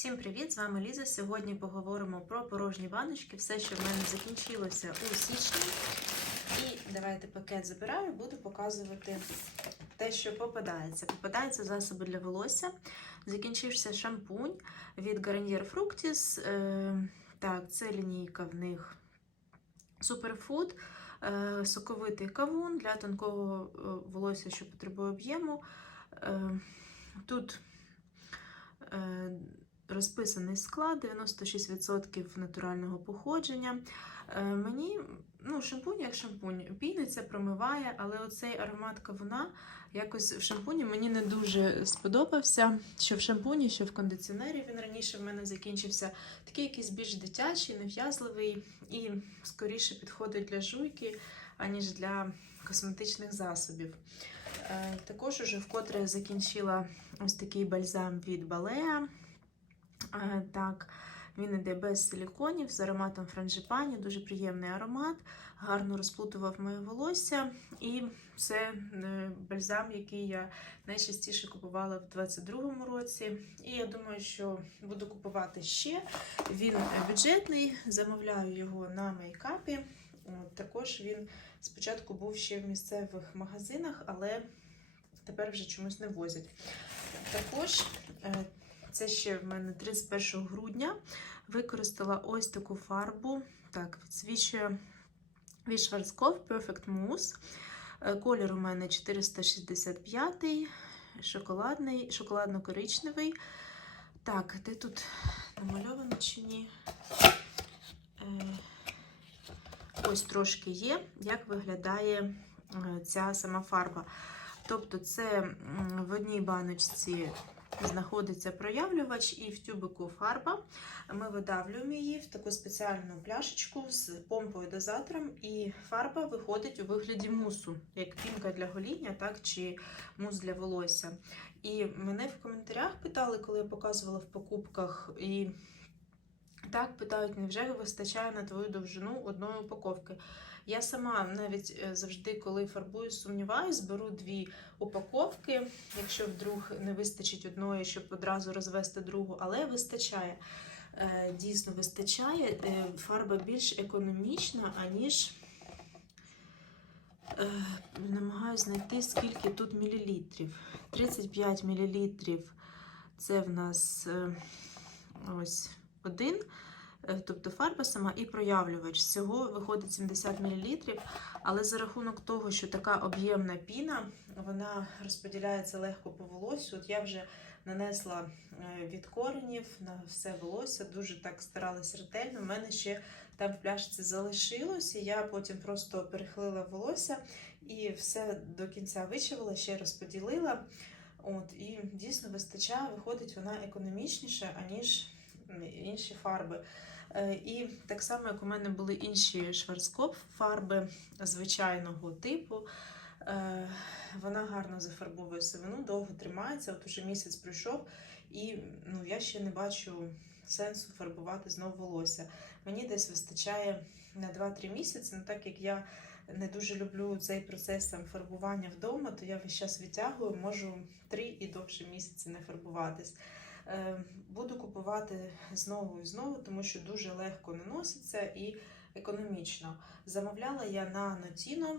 Всім привіт! З вами Ліза. Сьогодні поговоримо про порожні баночки, все, що в мене закінчилося у січні. І давайте пакет забираю, буду показувати те, що попадається. Попадаються засоби для волосся. Закінчився шампунь від Garnier Fructis. Е, так, це лінійка в них Superfood. Е, соковитий кавун для тонкого е, волосся, що потребує об'єму. Тут розписаний склад, 96% натурального походження. Е, Мені ну, шампунь як шампунь, піниться, промиває, але оцей аромат кавуна якось в шампуні мені не дуже сподобався. Що в шампуні, що в кондиціонері він раніше в мене закінчився. Такий якийсь більш дитячий, нев'язливий і скоріше підходить для жуйки, аніж для косметичних засобів. Е, Також уже вкотре закінчила ось такий бальзам від Балеа. Так, він іде без силіконів, з ароматом франжипані, дуже приємний аромат, гарно розплутував моє волосся. І це е, бальзам, який я найчастіше купувала в 22-му році. І я думаю, що буду купувати ще. Він бюджетний, замовляю його на мейкапі. Також він спочатку був ще в місцевих магазинах, але тепер вже чомусь не возять. Також е, це ще в мене 31 грудня. Використала ось таку фарбу. Так, відсвічує від Schwarzkopf Perfect Mousse. Е, Колір у мене 465 шоколадний, шоколадно-коричневий. Так, де тут намальовано чи ні? Е, Ось трошки є, як виглядає е, ця сама фарба. Тобто, це в одній баночці знаходиться проявлювач і в тюбику фарба. Ми видавлюємо її в таку спеціальну пляшечку з помпою дозатором, і фарба виходить у вигляді мусу, як пінка для гоління, так чи мус для волосся. І мене в коментарях питали, коли я показувала в покупках. і так, питають, невже вистачає на твою довжину одної упаковки? Я сама навіть е, завжди, коли фарбую, сумніваюсь, беру дві упаковки, якщо вдруг не вистачить одної, щоб одразу розвести другу, але вистачає. Е, Дійсно вистачає. Е, Фарба більш економічна, аніж намагаюся знайти, скільки тут мілілітрів. 35 мілілітрів це в нас ось один. Е, Тобто фарба сама і проявлювач. Всього виходить 70 мл, але за рахунок того, що така об'ємна піна, вона розподіляється легко по волосю. От я вже нанесла е, від коренів на все волосся, дуже так старалась ретельно. У мене ще там в пляшці залишилось, і я потім просто перехилила волосся і все до кінця вичавила, ще розподілила. От, І дійсно вистачає, виходить вона економічніша, аніж інші фарби. Е, І так само, як у мене були інші шварцкоп фарби звичайного типу. е, Вона гарно зафарбовує сивину, довго тримається. От уже місяць пройшов, і ну, я ще не бачу сенсу фарбувати знову волосся. Мені десь вистачає на 2-3 місяці, ну так як я не дуже люблю цей процес там, фарбування вдома, то я весь час відтягую, можу 3 і довше місяці не фарбуватись. Е, Буду купувати знову і знову, тому що дуже легко наноситься і економічно. Замовляла я на Notino.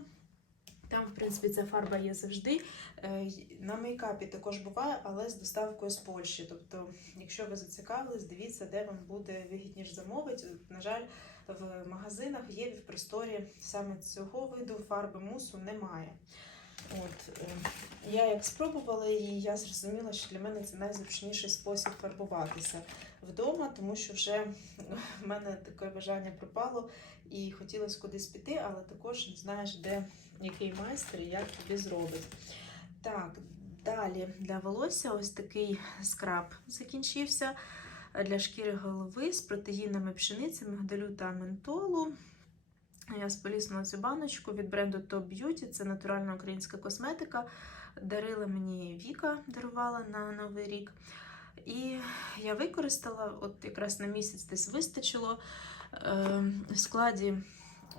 Там, в принципі, ця фарба є завжди. Е, На мейкапі також буває, але з доставкою з Польщі. Тобто, якщо ви зацікавились, дивіться, де вам буде вигідніше замовити. На жаль, в магазинах є в просторі саме цього виду фарби мусу немає. От, е, я як спробувала її, я зрозуміла, що для мене це найзручніший спосіб фарбуватися вдома, тому що вже в мене таке бажання пропало і хотілося кудись піти, але також не знаєш, де який майстер і як тобі зробить. Так, далі для волосся ось такий скраб закінчився для шкіри голови з протеїнами пшениці, мигдалю та ментолу. Я споліснула цю баночку від бренду Top Beauty. Це натуральна українська косметика. Дарила мені Віка, дарувала на Новий рік. І я використала, от якраз на місяць десь вистачило. Е, В складі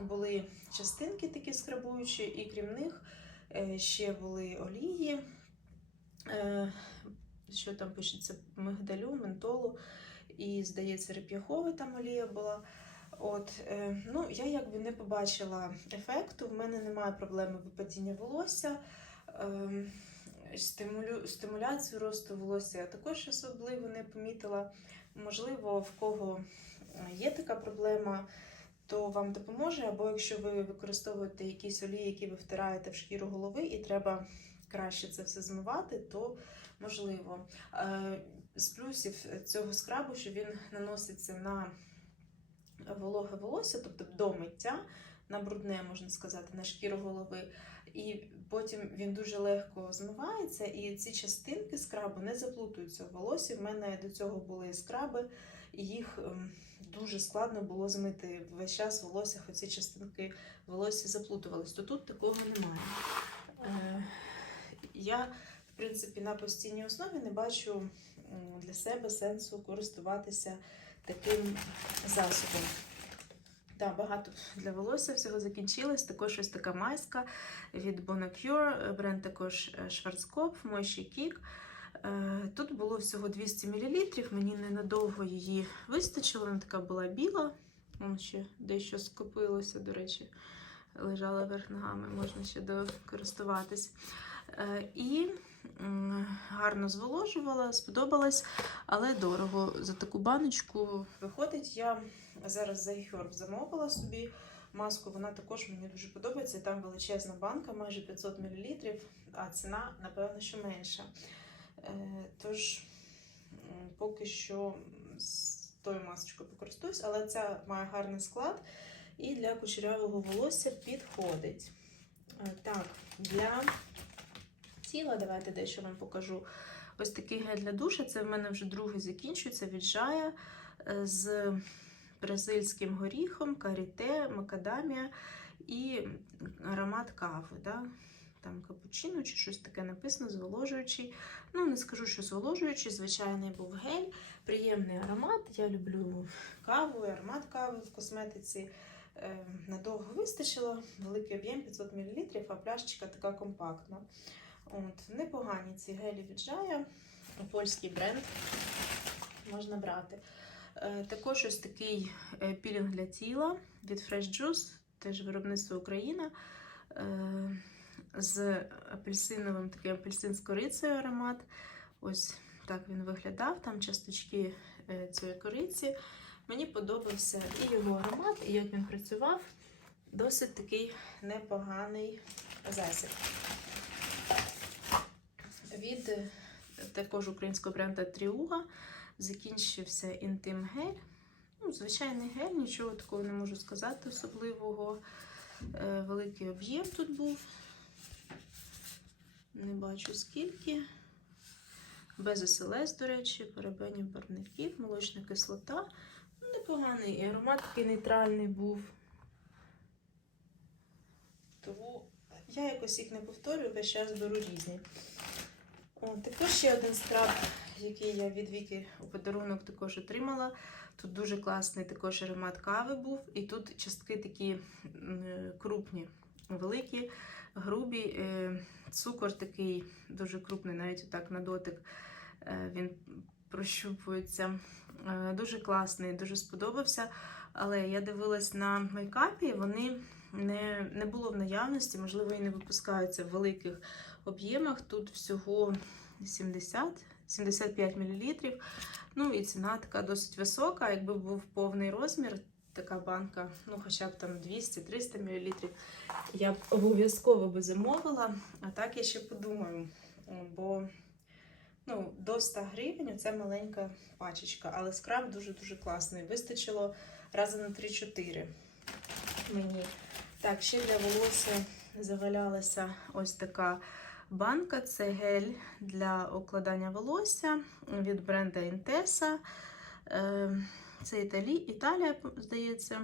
були частинки такі скрабуючі, і крім них е, ще були олії. Е, Що там пишеться? Мигдалю, ментолу і, здається, реп'яхова там олія була. От, е, ну, я якби не побачила ефекту, в мене немає проблеми випадіння волосся. Ем, стимулю, стимуляцію росту волосся я також особливо не помітила. Можливо, в кого е, є така проблема, то вам допоможе. Або якщо ви використовуєте якісь олії, які ви втираєте в шкіру голови, і треба краще це все змивати, то можливо. Е, З плюсів цього скрабу, що він наноситься на вологе волосся, тобто до миття, на брудне, можна сказати, на шкіру голови. І потім він дуже легко змивається, і ці частинки скрабу не заплутуються в волосі. В мене до цього були скраби, і їх ем, дуже складно було змити весь час в волоссях. Оці частинки волосся заплутувались. То тут такого немає. Е, Я, в принципі, на постійній основі не бачу для себе сенсу користуватися таким засобом. Так, багато для волосся всього закінчилось. Також ось така майска від Bonacure, бренд також е, Schwarzkopf, Moisty Kick. Е, Тут було всього 200 мл, мені ненадовго її вистачило, вона така була біла. Ще дещо скопилося, до речі, лежала верх ногами, можна ще докористуватись. Е, І гарно зволожувала, сподобалась, але дорого за таку баночку виходить. Я зараз за Herb замовила собі маску, вона також мені дуже подобається. Там величезна банка, майже 500 мл, а ціна, напевно, що менша. Е, Тож, поки що з тою масочкою покористуюсь, але ця має гарний склад і для кучерявого волосся підходить. Е, Так, для тіла, давайте дещо вам покажу. Ось такий гель для душа. Це в мене вже другий закінчується від Жая е, з бразильським горіхом, каріте, макадамія і аромат кави. Да? Там капучино чи щось таке написано, зволожуючий. Ну, не скажу, що зволожуючий, звичайний був гель, приємний аромат. Я люблю каву і аромат кави в косметиці. Е, Надовго вистачило, великий об'єм 500 мл, а пляшечка така компактна. От, непогані ці гелі від Жая, польський бренд можна брати. Е, Також ось такий е, пілінг для тіла від Fresh Juice, теж виробництво Україна. Е, З апельсиновим таким апельсин з корицею аромат. Ось так він виглядав. Там часточки цієї кориці. Мені подобався і його аромат, і як він працював. Досить такий непоганий засіб. Від е, також українського бренда Тріуга закінчився інтим гель. Ну, звичайний гель, нічого такого не можу сказати особливого. Е, Великий об'єм тут був. Не бачу скільки. Без СЛС, до речі, парабенів, барників, молочна кислота. Непоганий і аромат такий нейтральний був. Тому я якось їх не повторюю, весь час беру різні. О, також ще один скраб, який я від Віки у подарунок також отримала. Тут дуже класний також аромат кави був, і тут частки такі е, крупні, великі, грубі. Е, Цукор такий дуже крупний, навіть отак на дотик е, він прощупується. Е, Дуже класний, дуже сподобався. Але я дивилась на мейкапі, вони не, не було в наявності, можливо, і не випускаються в великих об'ємах. Тут всього 70 75 мл. Ну і ціна така досить висока. Якби був повний розмір, така банка, ну хоча б там 200-300 мл, я б обов'язково би замовила. А так я ще подумаю. Бо ну, до 100 гривень це маленька пачечка, але скраб дуже-дуже класний. Вистачило рази на 3-4 мені. Так, ще для волосся завалялася ось така банка. Це гель для укладання волосся від бренду Intesa. Е, Це Італі, Італія, здається,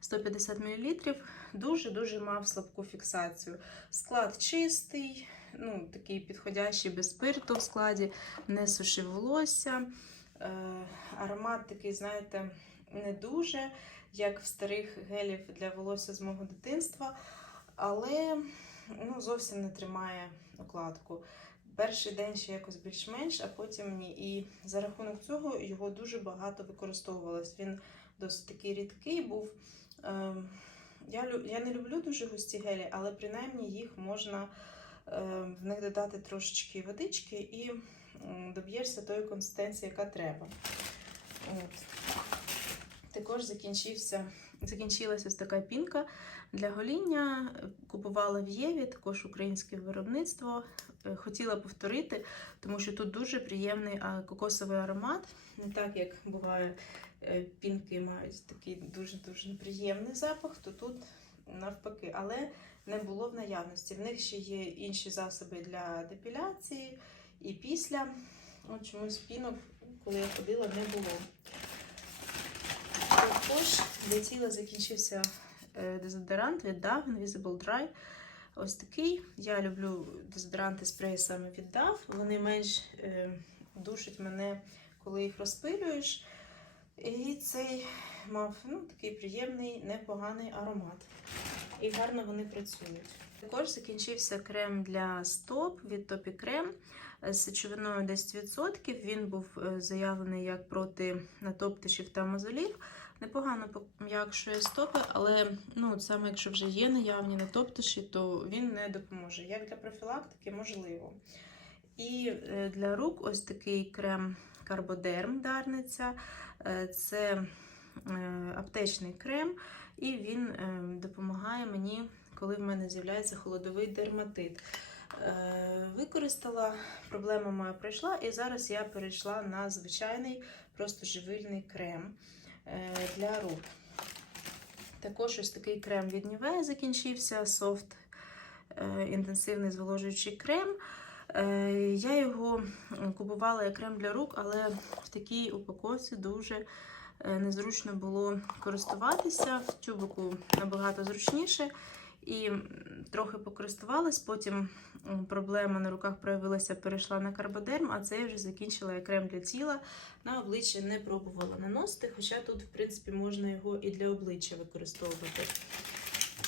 150 мл. Дуже-дуже мав слабку фіксацію. Склад чистий, ну, такий підходящий без спирту в складі, не сушив волосся. Е, Аромат такий, знаєте, не дуже, як в старих гелів для волосся з мого дитинства, але ну, зовсім не тримає укладку. перший день ще якось більш-менш, а потім ні. І за рахунок цього його дуже багато використовувалось. Він досить такий рідкий був. Ем, Я, я не люблю дуже густі гелі, але принаймні їх можна ем, в них додати трошечки водички і доб'єшся тої консистенції, яка треба. От. Також закінчився, закінчилася така пінка для гоління. Купувала в Єві, також українське виробництво. Е, Хотіла повторити, тому що тут дуже приємний кокосовий аромат. Не так, як буває, е, пінки мають такий дуже-дуже неприємний запах, то тут навпаки. Але не було в наявності. В них ще є інші засоби для депіляції і після. От чомусь пінок, коли я ходила, не було. Також для тіла закінчився е, дезодорант від DAV Invisible Dry. Ось такий. Я люблю дезодоранти спреї саме від DAV. Вони менш е, душать мене, коли їх розпилюєш. І цей мав ну, такий приємний, непоганий аромат. І гарно вони працюють. Також закінчився крем для стоп від Топі Крем з сечовиною 10%. Він був е, заявлений як проти натоптишів та мозолів. Непогано пом'якшує стопи, але ну, саме якщо вже є наявні натоптиші, то він не допоможе. Як для профілактики, можливо. І е, для рук ось такий крем Карбодерм Дарниця. Е, Це е, аптечний крем, і він допомагає мені, коли в мене з'являється холодовий дерматит. Використала, проблема моя пройшла, і зараз я перейшла на звичайний, просто живильний крем для рук. Також ось такий крем від Ніве закінчився, софт е, інтенсивний зволожуючий крем. Е, Я його купувала як крем для рук, але в такій упаковці дуже е, незручно було користуватися. В тюбику набагато зручніше. І трохи покористувалась, потім проблема на руках проявилася, перейшла на карбодерм, а це я вже закінчила як крем для тіла. На обличчя не пробувала наносити, хоча тут, в принципі, можна його і для обличчя використовувати.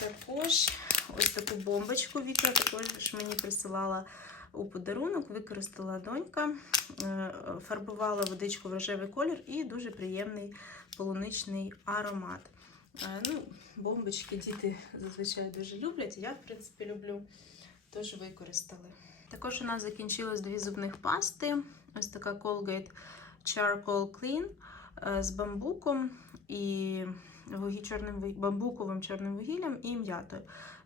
Також ось таку бомбочку Віка також мені присилала у подарунок, використала донька, е, фарбувала водичку в рожевий колір і дуже приємний полуничний аромат. Ну, бомбочки діти зазвичай дуже люблять. Я, в принципі, люблю, тож використали. Також у нас закінчилось дві зубних пасти. Ось така Colgate Charcoal Clean е, з бамбуком і вугі- чорним бамбуковим чорним вугіллям і м'ятою.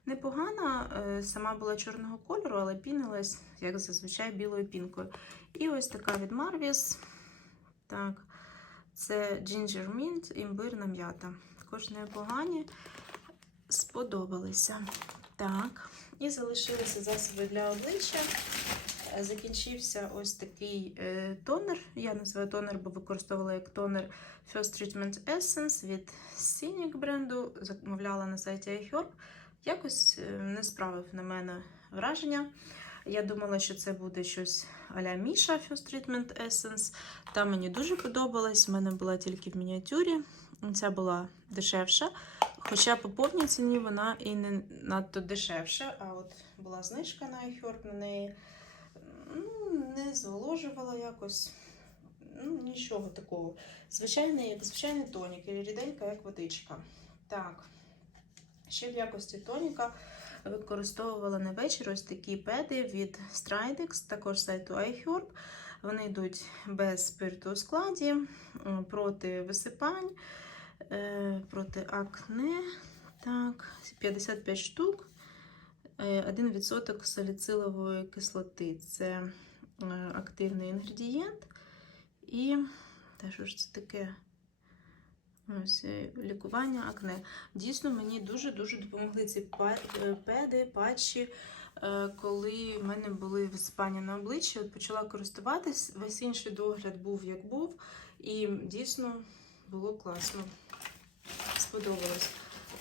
Непогана, е, сама була чорного кольору, але пінилась, як зазвичай, білою пінкою. І ось така від Marvis. Так, це Ginger Mint, імбирна м'ята. Також непогані, сподобалися. Так, і залишилися засоби для обличчя. Е, Закінчився ось такий е, тонер. Я називаю тонер, бо використовувала як тонер First Treatment Essence від Scenic бренду. Замовляла на сайті iHerb. Якось е, не справив на мене враження. Я думала, що це буде щось а-ля Міша First Treatment Essence. Та мені дуже подобалось. У мене була тільки в мініатюрі. Ця була дешевша. Хоча по повній ціні вона і не надто дешевша. А от була знижка на iHerb на неї. Ну, не зволожувала якось. Ну, нічого такого. Звичайний, як звичайний тонік, і ріденька, як водичка. Так. Ще в якості тоніка використовувала на вечір ось такі педи від Stridex, також сайту iHerb. Вони йдуть без спирту у складі, проти висипань, проти акне. Так, 55 штук. Е, 1% саліцилової кислоти. Це е, активний інгредієнт. І та що ж це таке? Ось е, лікування акне. Дійсно, мені дуже-дуже допомогли ці е, педи, патчі, е, коли в мене були висипання на обличчі. От почала користуватись, весь інший догляд був як був, і дійсно було класно. Сподобалось.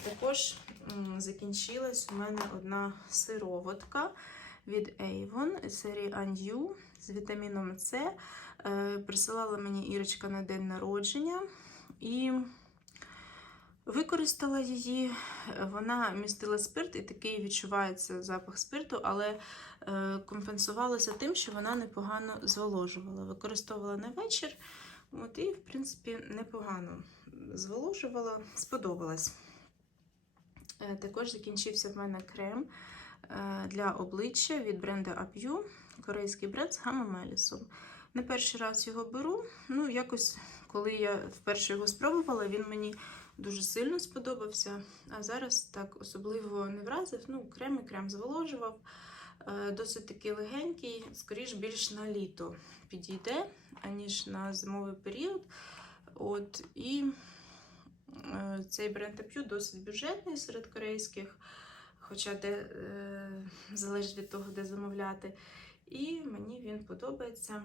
Також закінчилась у мене одна сироватка від Avon серії Unyu з вітаміном С. Е, Присилала мені Ірочка на день народження. І Використала її, вона містила спирт, і такий відчувається запах спирту, але е, компенсувалася тим, що вона непогано зволожувала. Використовувала на вечір, от, і, в принципі, непогано зволожувала, сподобалась. Е, Також закінчився в мене крем е, для обличчя від бренду Apyu, корейський бренд з гамамелісом. Не перший раз його беру. Ну, якось, коли я вперше його спробувала, він мені дуже сильно сподобався. А зараз так особливо не вразив. Ну, крем і крем зволожував. Е, Досить такий легенький, скоріш більш на літо підійде, аніж на зимовий період. От, і е, цей бренд Apyu досить бюджетний серед корейських, хоча де, е, залежить від того, де замовляти. І мені він подобається.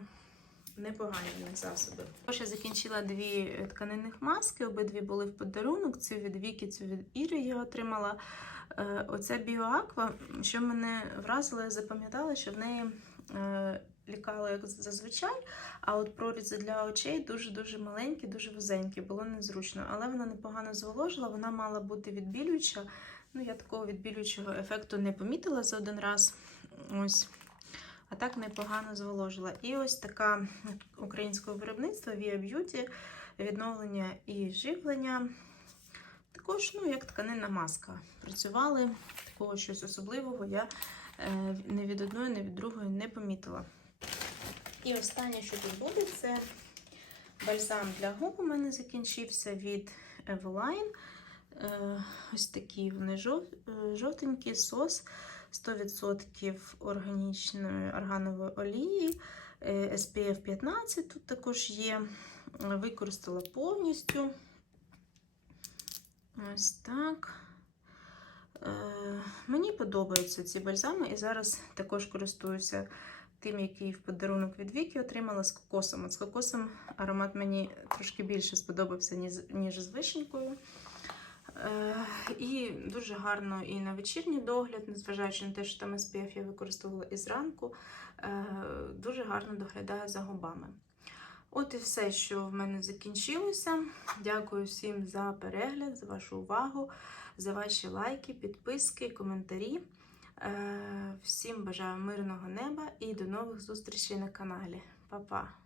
Непогані в засоби. Також я закінчила дві тканинних маски, обидві були в подарунок. Цю від Віки, цю від Іри я отримала. Е, Оце Біоаква, що мене вразило, я запам'ятала, що в неї е, лікало як зазвичай, а от прорізи для очей дуже-дуже маленькі, дуже вузенькі, було незручно. Але вона непогано зволожила, вона мала бути відбілююча. Ну, я такого відбілюючого ефекту не помітила за один раз. Ось. А так непогано зволожила. І ось така українського виробництва Via Beauty, відновлення і живлення. Також, ну, як тканинна маска. Працювали, такого щось особливого я е, не від одної, не від другої не помітила. І останнє, що тут буде, це бальзам для губ у мене закінчився від Eveline. Е, Ось такі вони е, жовтенькі сос. 100% органічної органової олії, SPF 15 тут також є. Використала повністю. Ось так. Е, Мені подобаються ці бальзами, і зараз також користуюся тим, який в подарунок від Віки отримала з кокосом. От з кокосом аромат мені трошки більше сподобався, ніж, ніж з вишенькою. Е, І дуже гарно і на вечірній догляд, незважаючи на те, що там SPF я використовувала і зранку, е, дуже гарно доглядає за губами. От і все, що в мене закінчилося. Дякую всім за перегляд, за вашу увагу, за ваші лайки, підписки, коментарі. Е, Всім бажаю мирного неба і до нових зустрічей на каналі. Па-па!